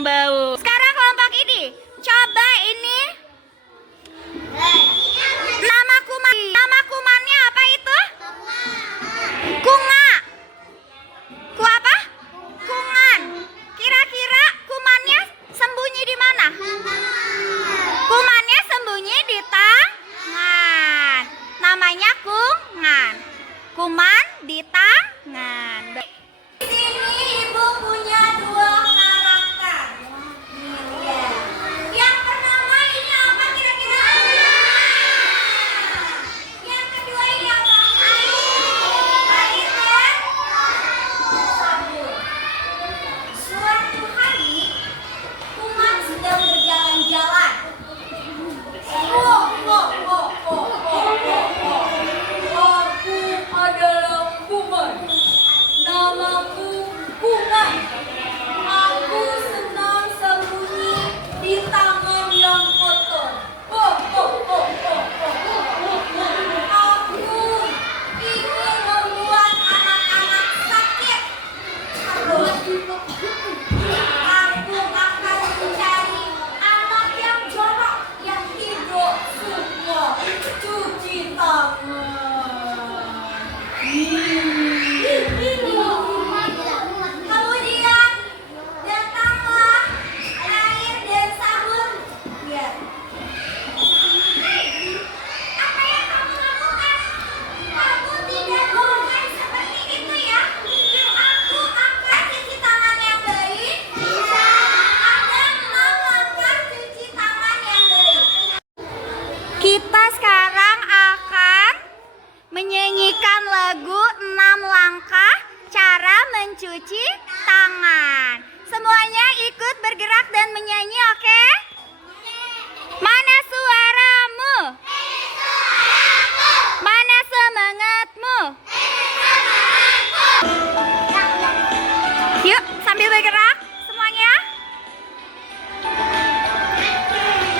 yang bau. Sekarang kelompok ini, coba ini nama kuman. Nama kumannya apa itu? Kunga. Ku apa? Kungan. Kira-kira kumannya sembunyi di mana? Kumannya sembunyi di tangan. Namanya kungan. Kuman di tangan. Di sini ibu punya dua karakter. Yang pertama ini apa kira-kira? Yang kedua ini apa? Air dan sabun. Suatu hari kuman sedang berjalan-jalan. Aku adalah kuman. Namaku Kuman. Aku senang sembunyi di tangan yang kotor. Aku ingin membuat anak-anak sakit. Aku akan mencari anak yang jorok, yang tidak suka cuci tangan. Kemudian datanglah air dan sabun. Lihat. Apa yang kamu lakukan? Kamu tidak boleh seperti itu ya. Aku akan cuci tangan yang baik. Ada 6 langkah cuci tangan yang baik. Kita sekarang akan menyanyikan lagu 6 langkah cara mencuci tangan. Semuanya ikut bergerak dan menyanyi, oke? Mana suaramu? Mana semangatmu? Yuk, sambil bergerak semuanya.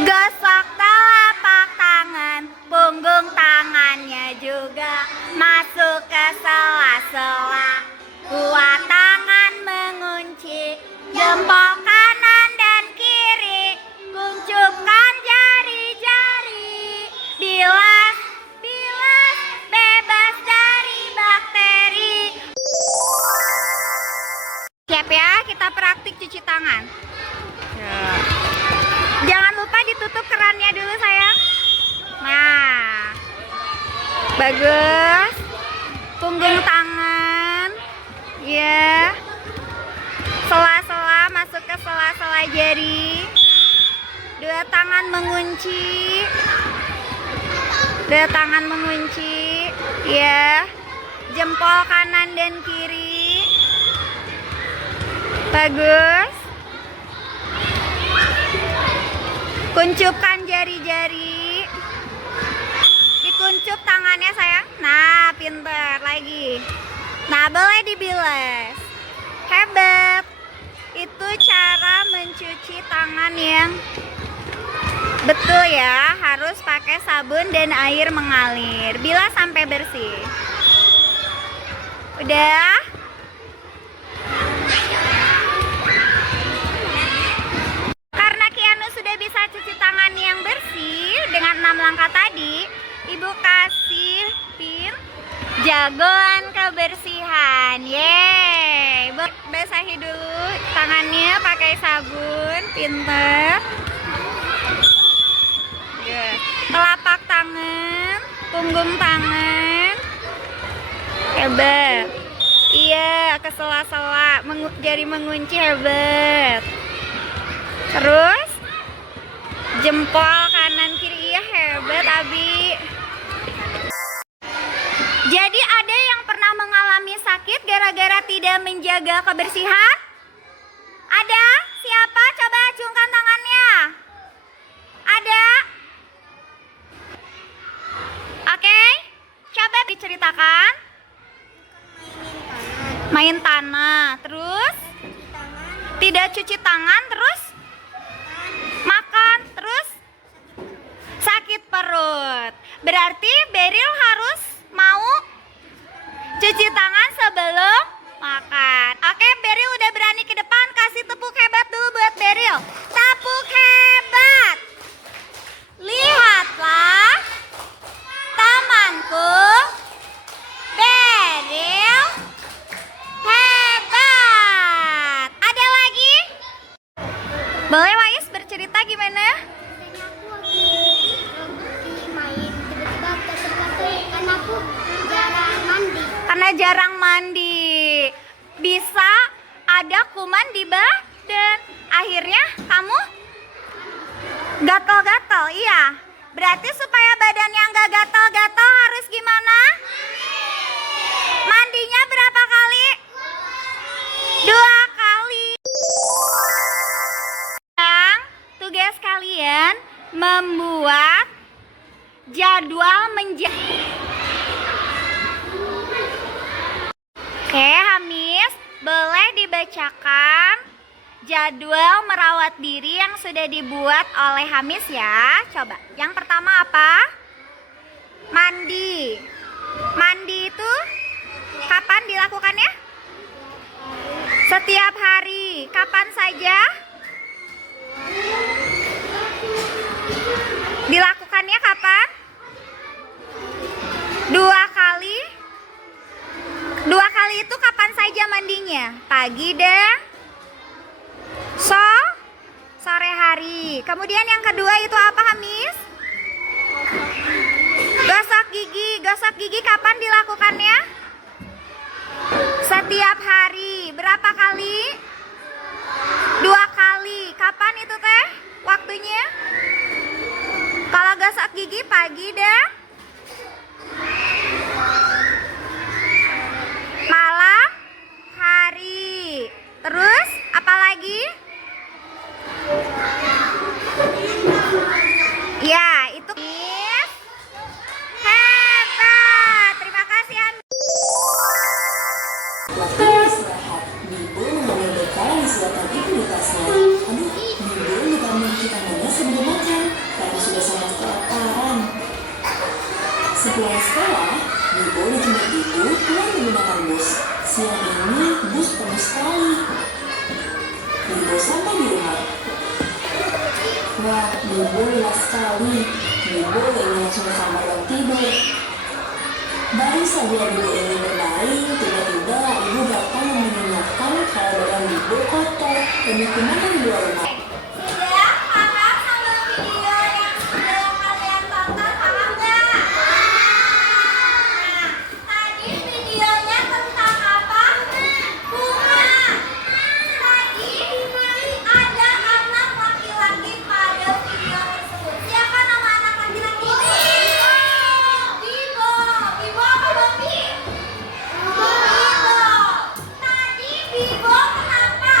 Gosok telapak tangan, punggung tangannya juga masuk ke sela-sela. Buat tangan mengunci jempol kanan dan kiri. Kuncupkan jari-jari. Bilas, bilas, bebas dari bakteri. Siap ya, kita praktik cuci tangan. Jangan lupa ditutup kerannya dulu sayang. Nah, bagus. Punggung tangan, ya. Sela-sela, masuk ke sela-sela jari. Dua tangan mengunci. Dua tangan mengunci, ya. Jempol kanan dan kiri. Bagus. Kuncupkan jari-jari. Dikuncup tangannya sayang. Nah, pinter lagi. Nah, boleh dibilas. Hebat. Itu cara mencuci tangan yang betul ya. Harus pakai sabun dan air mengalir. Bilas sampai bersih. Udah? Karena Kianu sudah bisa cuci tangan yang bersih dengan 6 langkah tadi, Ibu kasih pin jagoan kebersihan. Yeay. Basahi dulu tangannya pakai sabun. Pinter. Telapak tangan, punggung tangan. Hebat. Iya, ke sela-sela, jari mengunci, hebat. Terus jempol kanan kiri, iya hebat Abi. Jadi ada yang pernah mengalami sakit gara-gara tidak menjaga kebersihan? Ada? Siapa? Coba acungkan tangannya. Ada? Oke, coba diceritakan. Main tanah, terus tidak cuci tangan, terus makan, terus sakit perut. Berarti Beril harus mau cuci tangan sebelum Makan. Oke, Beril udah berani ke depan. Kasih tepuk hebat dulu buat Beril. Tepuk hebat. Lihatlah temanku. Beril hebat. Ada lagi? Boleh Wais bercerita gimana? Karena jarang mandi, bisa ada kuman di badan. Akhirnya kamu gatal-gatal. Iya, berarti supaya badannya nggak gatal-gatal harus gimana? Mandinya berapa kali? 2 kali. Yang tugas kalian membuat jadwal Oke, Hamis, boleh dibacakan jadwal merawat diri yang sudah dibuat oleh Hamis ya. Coba, yang pertama apa? Mandi. Mandi itu kapan dilakukannya? Setiap hari. Kapan saja? Dilakukannya kapan? 2 kali. 2 kali itu kapan saja mandinya? Pagi dan sore hari. Kemudian yang kedua itu apa, Hamis? Gosok gigi. Gosok gigi kapan dilakukannya? Setiap hari. Berapa kali? 2 kali. Kapan itu teh waktunya? Kalau gosok gigi pagi dan malam hari. Terus apa lagi? Ya, itu hebat. Terima kasih Ami. Waktu istirahat, Bibo mengambil bekal yang disediakan ibu di tasnya. Aduh, Bibo lupa mencuci tangannya sebelum makan karena sudah sangat kelaparan. Sepulang sekolah, Bibo dijemput ibu pulang menggunakan bus. Siang ini bus penuh sekali. Bibo sampai di rumah. Wah, Bibo lelah sekali. Bibo ingin langsung ke kamar dan tidur. Baru saja Bibo ingin bermain, tiba-tiba ibu datang dan mengingatkan kalau badan Bibo kotor dan digunakan di luar rumah. Sudah paham sama video yang sudah kalian tonton? Paham nggak? Nah, tadi videonya tentang apa? Bunga. Tadi ada anak laki-laki pada video tersebut. Siapa nama anak laki-laki? Bibo. Bibo apa Bobby? Bibo. Tadi Bibo kenapa?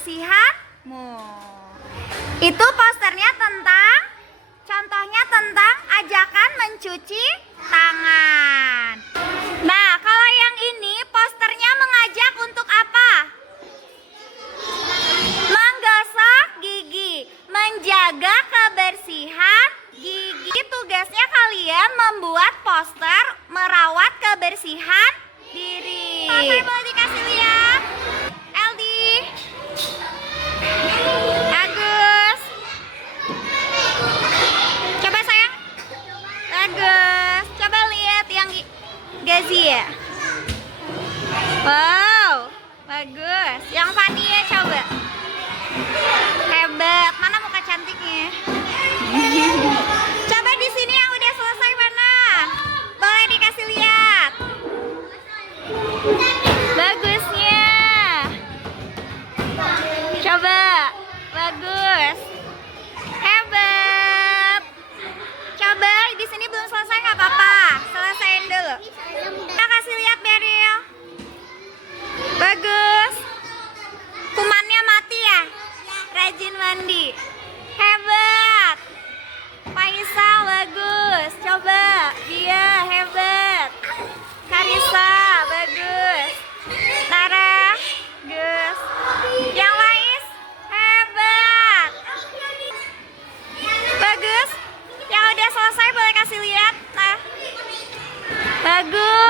kebersihanmu. Itu posternya contohnya tentang ajakan mencuci tangan. Nah, kalau yang ini posternya mengajak untuk apa? Menggosok gigi, menjaga kebersihan gigi. Tugasnya kalian membuat poster merawat kebersihan diri. Poster boleh dikasih lihat? Eldi, Agus, coba sayang. Agus, coba lihat yang Gazi ya. Wow, bagus. Yang Fania coba. Hebat. Mana muka cantiknya? Coba di sini yang udah selesai mana? Boleh dikasih lihat. Bagusnya. Coba. Bagus. Hebat. Coba di sini belum selesai nggak apa-apa. Selesaiin dulu. Kita kasih lihat Beril. Bagus. Kumannya mati ya? Rajin mandi. Hebat. Faisal bagus. Coba. Dia hebat. Karisa bagus. Nara bagus. Yang Lais hebat. Bagus. Yang udah selesai boleh kasih lihat. Nah. Bagus.